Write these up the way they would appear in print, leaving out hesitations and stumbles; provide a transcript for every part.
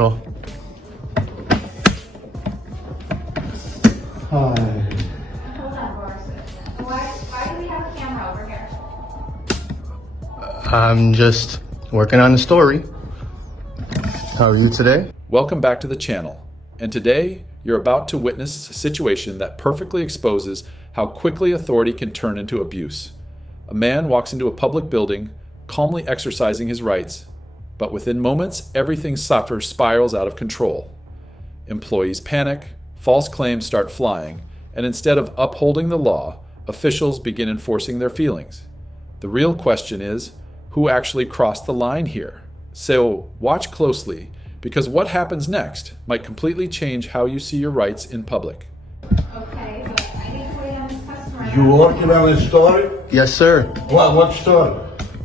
all. Hold on, Boris. Why do we have a camera over here? I'm just working on the story. How are you today? Welcome back to the channel, and today you're about to witness a situation that perfectly exposes how quickly authority can turn into abuse. A man walks into a public building, calmly exercising his rights, but within moments, everything spirals out of control. Employees panic, false claims start flying, and instead of upholding the law, officials begin enforcing their feelings. The real question is, who actually crossed the line here? So watch closely, because what happens next might completely change how you see your rights in public. Okay, but I need to wait on this customer. You working on a story? Yes, sir. What story?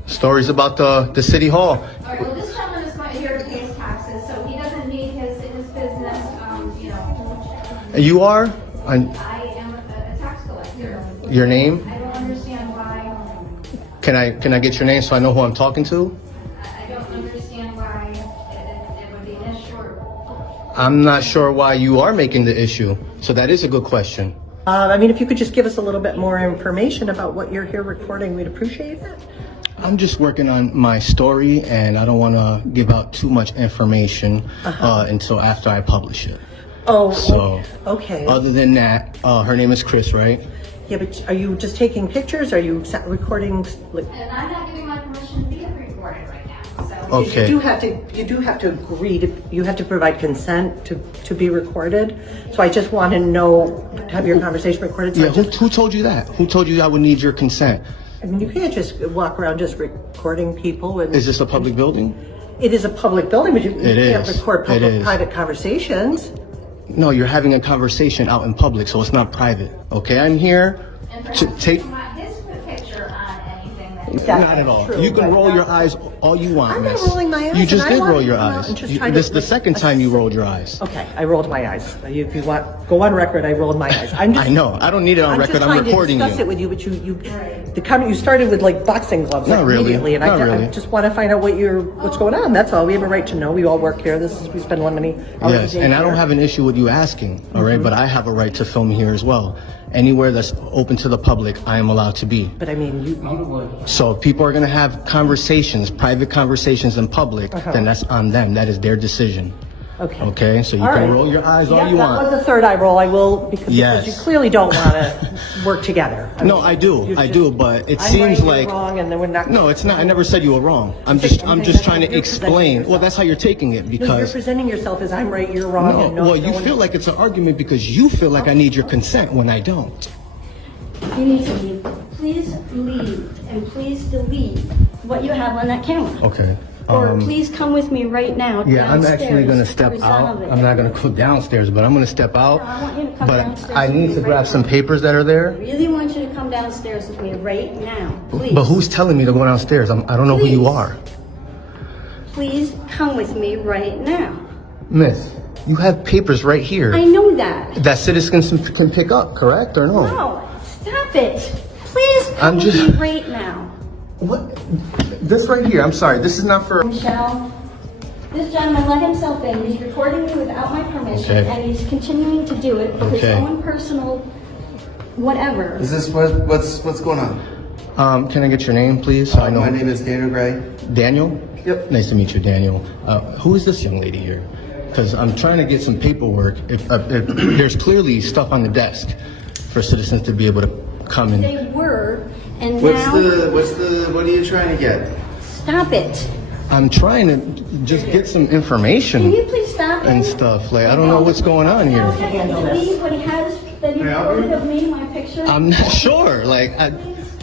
Stories about the city hall. All right, well, this gentleman is not here to pay his taxes, so he doesn't need his business, And you are? I am a tax collector. Your name? I don't understand why, Can I get your name so I know who I'm talking to? I don't understand why it would be an issue. I'm not sure why you are making the issue. So that is a good question. If you could just give us a little bit more information about what you're here recording, we'd appreciate it. I'm just working on my story, and I don't want to give out too much information until after I publish it. Oh, So, okay. Other than that, her name is Chris, right? Yeah, but are you just taking pictures? Are you recording? Like, And I'm not giving my permission to be recorded right now, so. Okay. you do have to agree you have to provide consent to be recorded. So I just want to know, have your conversation recorded. So Yeah, who told you that? Who told you I would need your consent? you can't just walk around just recording people. And Is this a public building? it is a public building, but you can't is. record It is. private conversations. No, you're having a conversation out in public, so it's not private. Okay, I'm here And to perhaps take. you want his picture on anything that. That's Not at all. true, You can but roll not- your eyes all you want, I'm not miss. rolling my eyes, You just and I did want roll to your come out eyes. and just try to- This is the second time you rolled your eyes. Okay, I rolled my eyes. If you want, go on record. I rolled my eyes. I know. I don't need it on record. I'm recording just trying to discuss you. it with you, but you started with like boxing gloves Not like, really. immediately, and Not I really. just want to find out what's going on. That's all. We have a right to know. We all work here. We spend many hours Yes, a day and I don't here. have an issue with you asking, all right? But I have a right to film here as well. Anywhere that's open to the public, I am allowed to be. But I mean, you So if people are going to have conversations, private conversations in public, then that's on them. That is their decision. okay? Okay? So you All can right. roll your eyes all Yeah, you that want. was the third eye roll. I will because Yes. you clearly don't want to work together. No, I do. You I just- do, but it I'm seems right, like you're wrong, and then we're not. no, it's not. I never said you were wrong. I'm saying just that trying to you're presenting explain. Well, yourself. that's how you're taking it No, you're because presenting yourself as I'm right, you're wrong. no, and no, well, no you one- feel like it's an argument because you feel like I need your consent when I don't. You need to leave. Please leave, and please delete what you have on that camera. Okay. Or please come with me right now Yeah, I'm actually going to downstairs step out. resolve it. I'm not going to go downstairs, but I'm going to step out. No, I want you to come But downstairs I with need me to right grab now. some papers that are I there. really want you to come downstairs with me right now, please. But who's telling me to go downstairs? I don't know who you Please. are. Please come with me right now. Miss, you have papers right here I know that. that citizens can pick up, correct or no? No, stop it. Please I'm come with just- me right now. What? This right here, I'm sorry, this is not for... Michelle, this gentleman let himself in. He's recording me without my permission, Okay. and he's continuing to do it for his Okay. own personal whatever. Is this what's going on? Can I get your name, please? So I know. My name is Daniel Gray. Daniel? Yep. Nice to meet you, Daniel. Who is this young lady here? Because I'm trying to get some paperwork. If there's clearly stuff on the desk for citizens to be able to come in. They were, and What are you trying to get? stop it. I'm trying to just get some Can information you please stop him? and stuff. Like, I don't know what's going on Now, here. can you delete what he has that he recorded of me, my picture? I'm not sure. Like,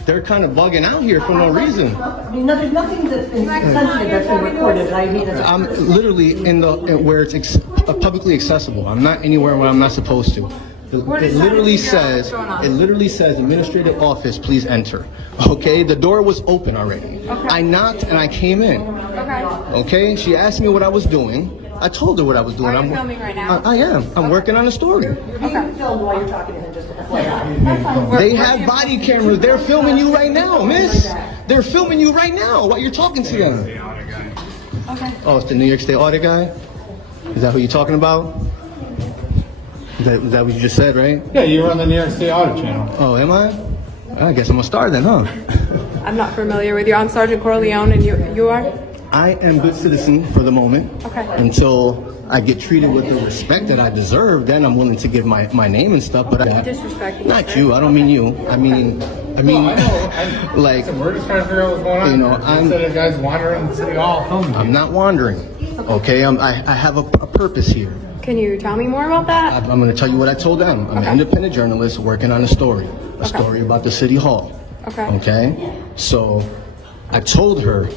they're kind of bugging out here for no reason. I mean, there's nothing that's been sensitive that's been recorded. I mean, it's I'm literally in where it's publicly accessible. I'm not anywhere where I'm not supposed to. It literally says administrative office, please enter. Okay, the door was open already. I knocked and I came in. Okay, she asked me what I was doing. I told her what I was doing. Are you filming right now? I am. I'm working on a story. you're being filmed while you're talking to him, just FYI. They have body cameras. They're filming you right now, miss. They're filming you right now while you're talking to them. Okay. Oh, it's the New York State audit guy? Is that who you're talking about? Is that what you just said, right? Yeah, you run the New York State Audit Channel. Oh, am I? I guess I'm a star then, huh? I'm not familiar with you. I'm Sergeant Corleone, and you are? I am good citizen for the moment. Okay. Until I get treated with the respect that I deserve, then I'm willing to give my name and stuff. But Disrespecting not sir. you. I don't mean you. I mean, I know. like, Listen, we're just trying to figure out what's going on. You know, Instead of guys wandering the city hall filming. I'm not wandering. Okay, I have a purpose here. Can you tell me more about that? I'm going to tell you what I told them. I'm an independent journalist working on a story about the city hall. Okay. Okay. So I told her,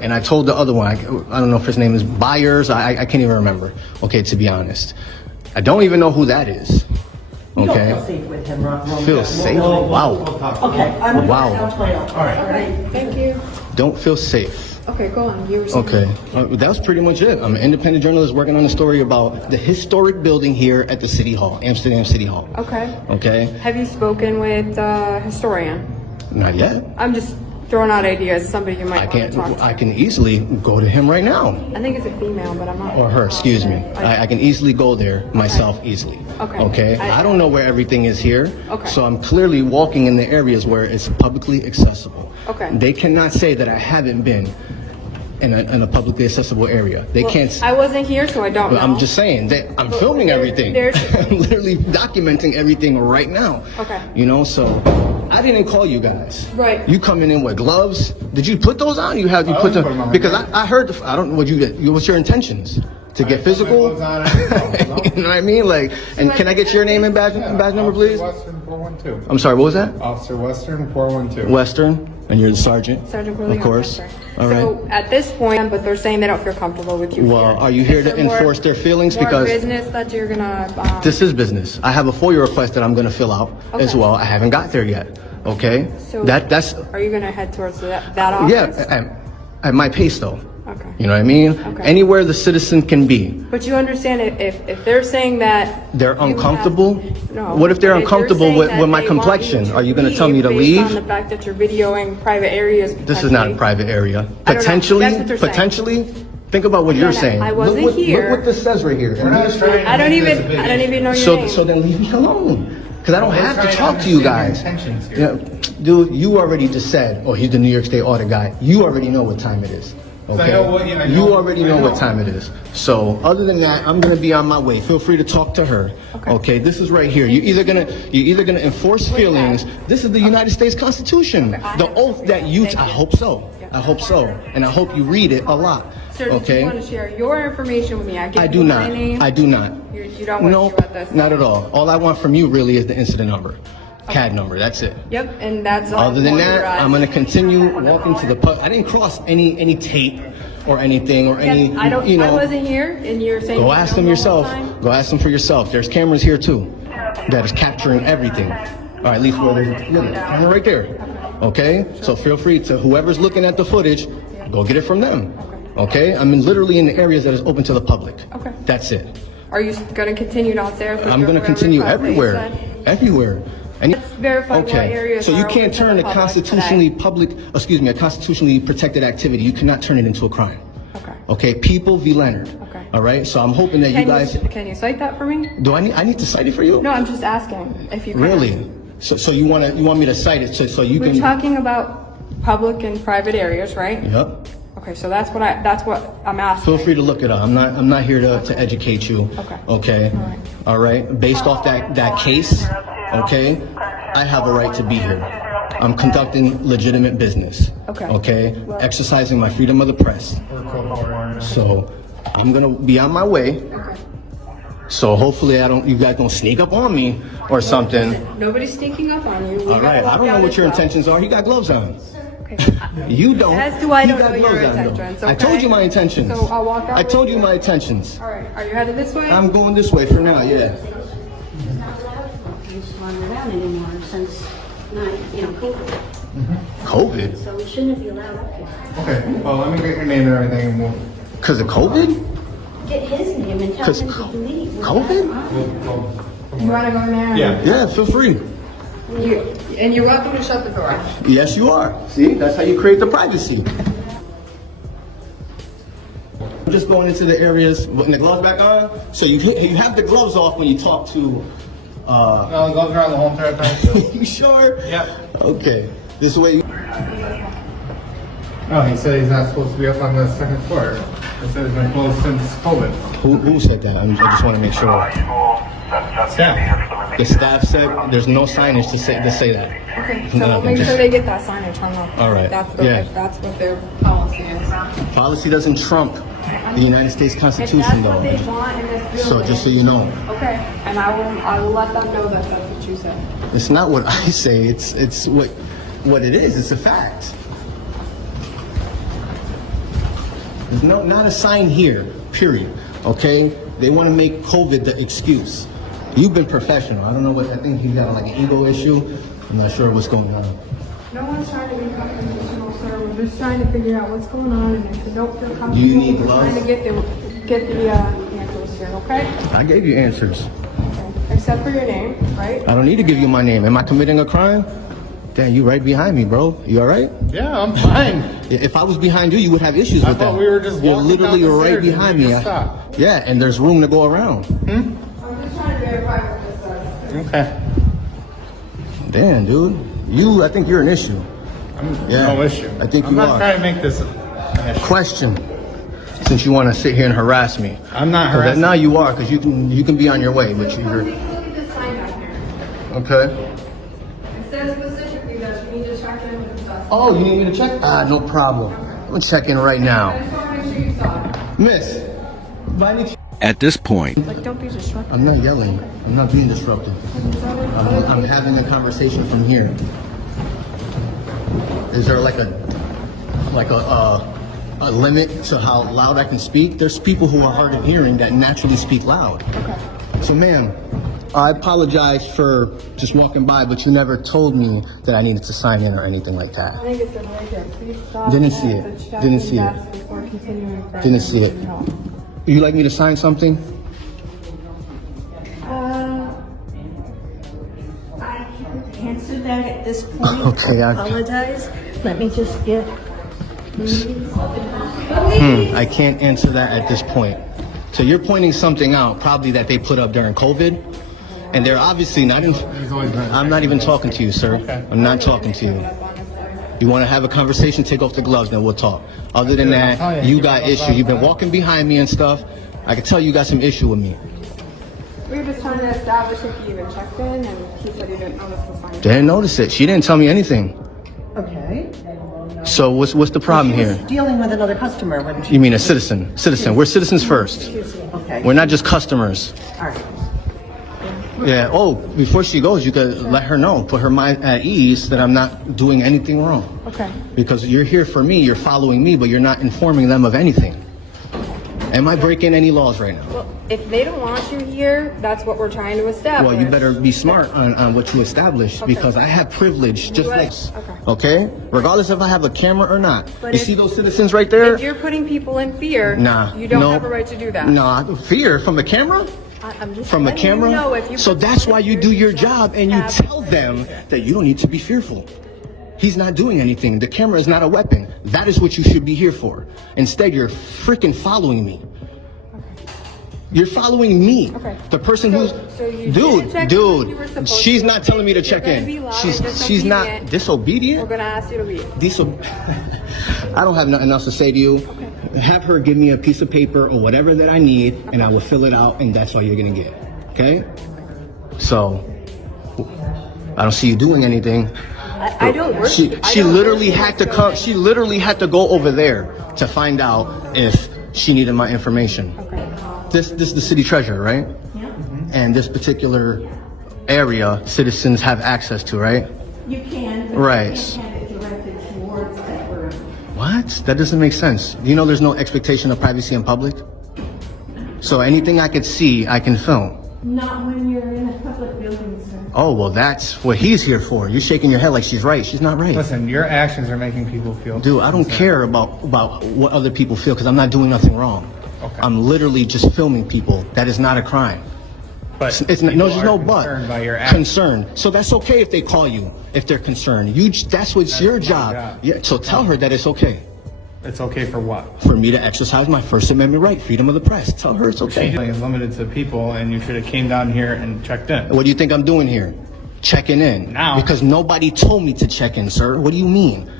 and I told the other one. I don't know if his name is Byers. I can't even remember. Okay, to be honest, I don't even know who that is. You don't Okay. feel safe with him, Ron. Feel safe? Wow. Okay, I'm Wow. All right. Okay, thank you. Don't feel safe. Okay, go on. You were saying. Okay, that was pretty much it. I'm an independent journalist working on a story about the historic building here at the City Hall, Amsterdam City Hall. Okay. Okay, Have you spoken with the historian? not yet. I'm just throwing out ideas. Somebody you might I want to can't. talk to. I can easily go to him right now, I think it's a female, but I'm not. or her. Excuse me. I can easily go there myself easily. Okay. Okay. I don't know where everything is here. Okay. So I'm clearly walking in the areas where it's publicly accessible. Okay. They cannot say that I haven't been in a publicly accessible area. They Well, can't. I wasn't here, so I don't know. I'm just saying that I'm filming everything. there's- I'm literally documenting everything right now. Okay. You know, so I didn't call you guys. Right. You coming in with gloves? Did you put those on? You put didn't put them them on. because I heard. I don't know what you. What's your intentions? To get physical? Put my gloves on. You know what I mean? Like, and can I get your name and badge number, please? Officer Western 412. I'm sorry. What was that? Officer Western 412. Western, and you're the sergeant. Sergeant Corleone. Of course. yes, sir. All So right. at this point, but they're saying they don't feel comfortable with you. Well, here. are you here Is to there more- enforce their feelings? more Because business that you're gonna. this is business. I have a FOIA request that I'm going to fill out as Okay. well. I haven't got there yet. Okay. So That's Are you gonna head towards that office? yeah. At my pace though. Okay. You know what I mean? Okay. Anywhere the citizen can be. But you understand if they're saying that They're you have- uncomfortable? No. What if they're But uncomfortable saying with that my they complexion? want Are you gonna tell me to based leave? on the fact that you're videoing private areas. This is not a potentially? private area. I don't know. Potentially, That's what they're saying. potentially. Think about what you're Again, saying. I wasn't look here. Look what this says right here. We're not trying to I don't make this a even. big I don't issue. even know your name. So then leave me alone. Because I don't We're have to trying to talk to you understand guys. your intentions here. Yeah, dude, you already just said, oh, he's the New York State audit guy. You already know what time it is. Okay? I know what- yeah, I know. You already I know know. what time it is. So other than that, I'm gonna be on my way. Feel free to talk to her. Okay, this is right here. You're either gonna enforce feelings. This is the United States Constitution. The oath that you I hope so. I hope so. And I hope you read it a lot. Sir, do you Okay? want to share your information with me? I I do not. I do not. You don't want No, to about this? not at all. All I want from you really is the incident number, CAD number. That's it. Yep, and that's all. Other than that, authorized. I'm gonna continue walking to the pub. I didn't cross any tape or anything or any. I don't. You know, I wasn't here, and you're saying. go you ask don't them know the whole yourself. time? Go ask them for yourself. There's cameras here too, that is capturing everything. Or at least where there's look, camera right there. Okay, so feel free to whoever's looking at the footage, go get it from them. Okay, I'm literally in the areas that is open to the public. Okay. That's it. Are you going to continue downstairs? with I'm your going to FOIA continue request that you everywhere, said? everywhere. And Let's verify what areas so you are can't open to turn the a public constitutionally today. a constitutionally protected activity. You cannot turn it into a crime. Okay. Okay, People v. Leonard. Okay. All right. So I'm hoping that you guys. Can you cite that for me? Do I need to cite it for you? No, I'm just asking if you can. Really? So you want me to cite it so you We're can? talking about public and private areas, right? Yep. Okay, so that's what I'm asking. Feel free to look it up. I'm not here to educate you. Okay. Okay. All right. Based off that case, okay, I have a right to be here. I'm conducting legitimate business. Okay. Okay. Exercising my freedom of the press. So I'm gonna be on my way. So hopefully you guys don't sneak up on me or something. Nobody's sneaking up on you. We All gotta right. I walk don't know out what as your well. intentions are. You got gloves on. Okay. You don't. As do I You don't got know your gloves on, though. intentions, I told okay? you my intentions. So I'll walk out I with told you you. my intentions. All right, are you headed this way? I'm going this way for now. Yeah. It's not allowed for you to wander around anymore since, COVID. COVID? So it shouldn't be allowed up here. Okay, well, let me get your name and everything, and we'll Because of COVID? Get his name and tell 'Cause him to leave. COVID? You want to go in there? Yeah. Yeah, feel free. And you're welcome to shut the door. Yes, you are. See, that's how you create the privacy. just going into the areas, putting the gloves back on. So you have the gloves off when you talk to. No, it goes around the whole entire time. You sure? Yeah. Okay. This way. Oh, he said he's not supposed to be up on the second floor. He said it's been closed since COVID. Who said that? I just want to make sure. Staff. The staff said there's no signage to say that. Okay, so we'll make sure they get that signage hung up. All right. That's what their policy is. Policy doesn't trump the United States If Constitution, that's though. what they want in this building. So just so you know, Okay, and I will let them know that that's what you said. it's not what I say. It's what it is. It's a fact. There's not a sign here. Period. Okay. They want to make COVID the excuse. You've been professional. I don't know what. I think he's got like an ego issue. I'm not sure what's going on. No one's trying to be confrontational, sir. We're just trying to figure out what's going on, and if you don't feel comfortable, you need we're gloves? trying to get the answers here, okay? I gave you answers. Except for your name, right? I don't need to give you my name. Am I committing a crime? Damn, you right behind me, bro. You all right? Yeah, I'm fine. If I was behind you, you would have issues with that. I thought we were just You're walking literally down the right stairs and behind you me. just stopped. Yeah, and there's room to go around. I'm just trying to verify what this says. Okay. Damn, dude. I think you're an issue. No issue. I think I'm you not are. trying to make this an issue. Question. Since you want to sit here and harass me. I'm not harassing. Now you are, because you can be on your way, but you're. Look at this sign back here. Okay. It says specifically that you need to check in with the bus. Oh, you need me to check? No problem. I'm checking right I now. just want to make sure you saw it. Miss, why did you... At this point, Like, don't be disruptive. I'm not yelling. I'm not being disruptive. I'm having a conversation from here. Is there like a limit to how loud I can speak? There's people who are hard of hearing that naturally speak loud. Okay. So, ma'am, I apologize for just walking by, but you never told me that I needed to sign in or anything like I that. think it's in right here. Please stop. Didn't see it. and check Didn't the see it. desk before continuing further. Didn't see it. No. Would you like me to sign something? I can't answer that at this point. Okay, I apologize. Let me just get. I can't answer that at this point. So you're pointing something out, probably that they put up during COVID, and they're obviously not. I'm not even talking to you, sir. I'm not talking to you. You want to have a conversation? Take off the gloves, then we'll talk. Other than that, you got issue. You've been walking behind me and stuff. I can tell you got some issue with me. We were just trying to establish if he even checked in, and he said he didn't notice the sign. Didn't notice it. She didn't tell me anything. Okay. So what's the problem She was here? dealing with another customer when she. You mean a citizen? Citizen. We're citizens first. Okay. We're not just customers. All right. Yeah. Oh, before she goes, you could let her know, put her mind at ease that I'm not doing anything wrong. Okay. Because you're here for me, you're following me, but you're not informing them of anything. Am I breaking any laws right now? Well, if they don't want you here, that's what we're trying to establish. Well, you better be smart on what you establish, Okay. because I have privilege just like this. Okay. Okay? Regardless if I have a camera or not. But You if- see those citizens right there? If you're putting people in fear, Nah. you don't no. have a right to do that. Nah, fear from a camera? I'm just From a letting you camera? know if you So put that's someone why in you fear, do your don't job and you have- tell them that you don't need to be fearful. He's not doing anything. The camera is not a weapon. That is what you should be here for. Instead, you're freaking following me. You're following me. Okay. The person So- who's so you didn't check in when you were supposed she's to. not telling me to check You're in. gonna be loud She's and she's not disobedient. disobedient. We're gonna ask you to leave. I don't have nothing else to say to you. Have her give me a piece of paper or whatever that I need, and I will fill it out, and that's all you're gonna get. Okay? So I don't see you doing anything. I don't work. She literally had to come. She literally had to go over there to find out if she needed my information. Okay. This is the city treasurer, right? Yeah. And this particular area, citizens have access to, right? You can. But Right. You can't have it directed towards that word. What? That doesn't make sense. Do you know there's no expectation of privacy in public? So anything I could see, I can film. Not when you're in a public building, sir. Oh, well, that's what he's here for. You're shaking your head like she's right. She's not right. Listen, your actions are making people feel. Dude, I don't care about what other people feel because I'm not doing nothing wrong. Okay. I'm literally just filming people. That is not a crime. But It's not, no, people there's no are but. concerned by your actions. Concerned. So that's okay if they call you if they're concerned. That's what's your my job. job. Yeah. So tell her that it's okay. It's okay for what? For me to exercise my First Amendment right, freedom of the press. Tell her it's okay. It's limited to people, and you should have came down here and checked in. What do you think I'm doing here? Checking in. Now. Because nobody told me to check in, sir. What do you mean?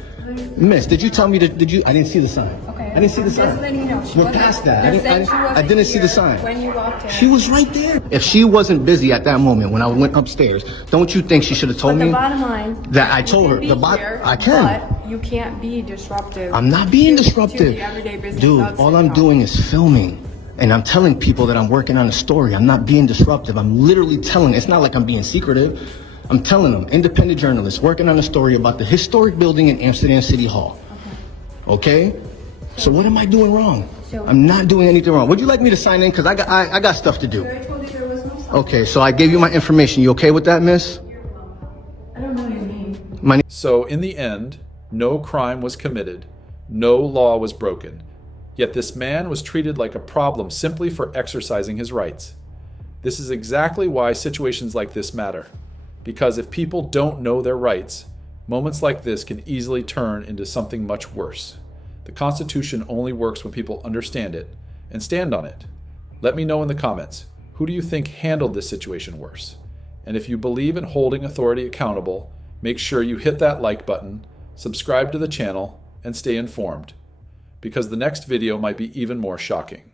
Miss, did you tell me did you? I didn't see the sign. Okay. I didn't see the sign. Just letting you know, she We're wasn't- past that. they said she I wasn't didn't see the here sign. when you walked in. She was right there. If she wasn't busy at that moment when I went upstairs, don't you think she should have told But me? the bottom line. that I you told can her. be The bot- here, I can. But you can't be disruptive. I'm not being to disruptive. the everyday business Dude, of all City I'm Hall. doing is filming. And I'm telling people that I'm working on a story. I'm not being disruptive. I'm literally telling. It's not like I'm being secretive. I'm telling them, independent journalists working on a story about the historic building in Amsterdam City Hall. Okay? So what am I doing wrong? I'm not doing anything wrong. Would you like me to sign in? Because I got stuff to do. I told you there was no sign. Okay, so I gave you my information. You okay with that, miss? I don't know your name. So, in the end, no crime was committed, no law was broken. Yet this man was treated like a problem simply for exercising his rights. This is exactly why situations like this matter. Because if people don't know their rights, moments like this can easily turn into something much worse. The Constitution only works when people understand it and stand on it. Let me know in the comments, who do you think handled this situation worse? And if you believe in holding authority accountable, make sure you hit that like button, subscribe to the channel, and stay informed, because the next video might be even more shocking.